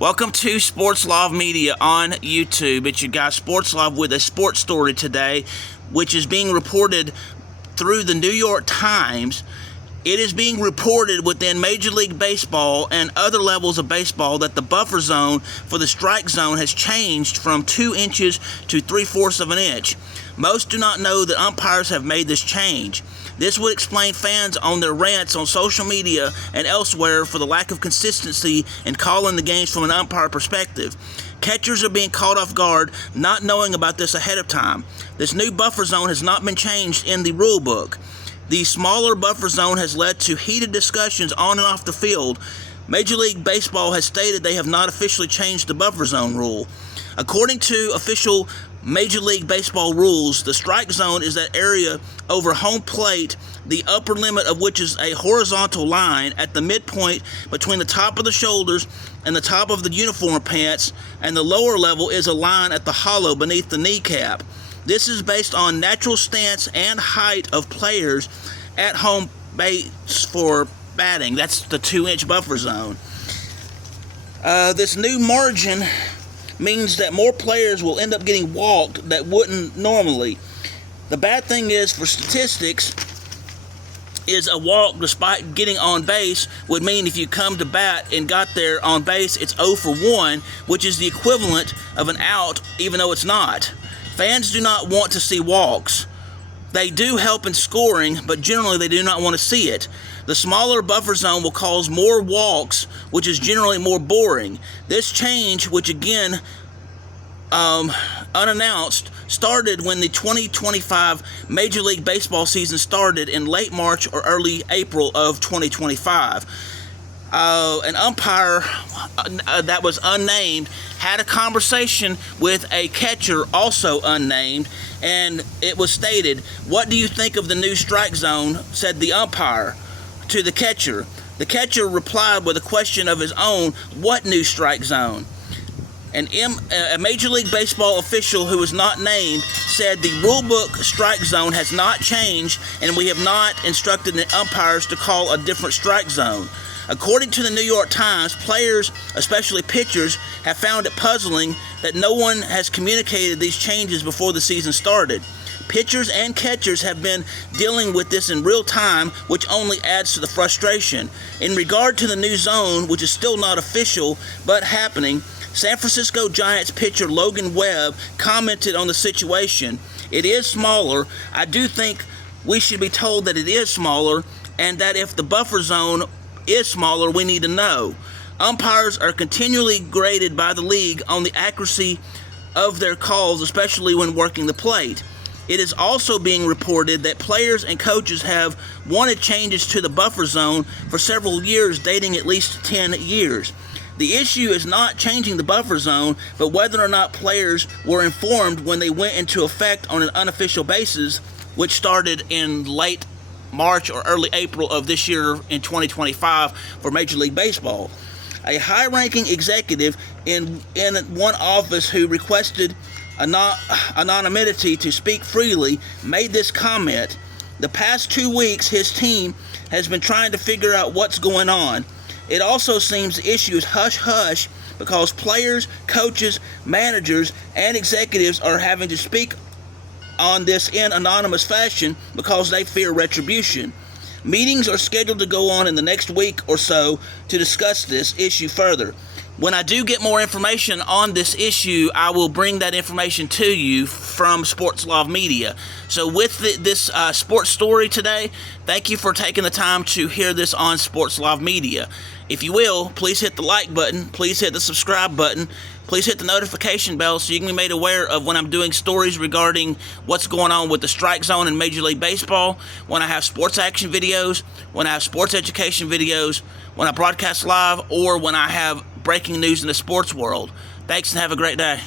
Welcome to Sports Love Media on YouTube. It's your guy Sports Love with a sports story today, which is being reported through the New York Times. It is being reported within Major League Baseball and other levels of baseball that the buffer zone for the strike zone has changed from 2 inches to 3/4 of an inch. Most do not know that umpires have made this change. This would explain fans on their rants on social media and elsewhere for the lack of consistency in calling the games from an umpire perspective. Catchers are being caught off guard, not knowing about this ahead of time. This new buffer zone has not been changed in the rule book. The smaller buffer zone has led to heated discussions on and off the field. Major League Baseball has stated they have not officially changed the buffer zone rule. According to official Major League Baseball rules, the strike zone is that area over home plate, the upper limit of which is a horizontal line at the midpoint between the top of the shoulders and the top of the uniform pants, and the lower level is a line at the hollow beneath the kneecap. This is based on natural stance and height of players at home base for batting. That's the 2-inch buffer zone. This new margin means that more players will end up getting walked that wouldn't normally. The bad thing is, for statistics, is a walk despite getting on base would mean if you come to bat and got there on base, it's 0 for 1, which is the equivalent of an out, even though it's not. Fans do not want to see walks. They do help in scoring, but generally they do not want to see it. The smaller buffer zone will cause more walks, which is generally more boring. This change, which again, unannounced, started when the 2025 Major League Baseball season started in late March or early April of 2025. An umpire that was unnamed had a conversation with a catcher also unnamed, and it was stated, "What do you think of the new strike zone?" said the umpire to the catcher. The catcher replied with a question of his own, "What new strike zone?" A Major League Baseball official who was not named said the rulebook strike zone has not changed, and we have not instructed the umpires to call a different strike zone. According to the New York Times, players, especially pitchers, have found it puzzling that no one has communicated these changes before the season started. Pitchers and catchers have been dealing with this in real time, which only adds to the frustration. In regard to the new zone, which is still not official but happening, San Francisco Giants pitcher Logan Webb commented on the situation. "It is smaller. I do think we should be told that it is smaller, and that if the buffer zone is smaller, we need to know. Umpires are continually graded by the league on the accuracy of their calls, especially when working the plate. It is also being reported that players and coaches have wanted changes to the buffer zone for several years, dating at least 10 years. The issue is not changing the buffer zone, but whether or not players were informed when they went into effect on an unofficial basis, which started in late March or early April of this year in 2025 for Major League Baseball. A high-ranking executive in one office who requested anonymity to speak freely made this comment. The past 2 weeks, his team has been trying to figure out what's going on. It also seems the issue is hush-hush because players, coaches, managers, and executives are having to speak on this in anonymous fashion because they fear retribution. Meetings are scheduled to go on in the next week or so to discuss this issue further. When I do get more information on this issue, I will bring that information to you from Sports Love Media. So with this sports story today, thank you for taking the time to hear this on Sports Love Media. If you will, please hit the like button, please hit the subscribe button, please hit the notification bell so you can be made aware of when I'm doing stories regarding what's going on with the strike zone in Major League Baseball, when I have sports action videos, when I have sports education videos, when I broadcast live, or when I have breaking news in the sports world. Thanks and have a great day.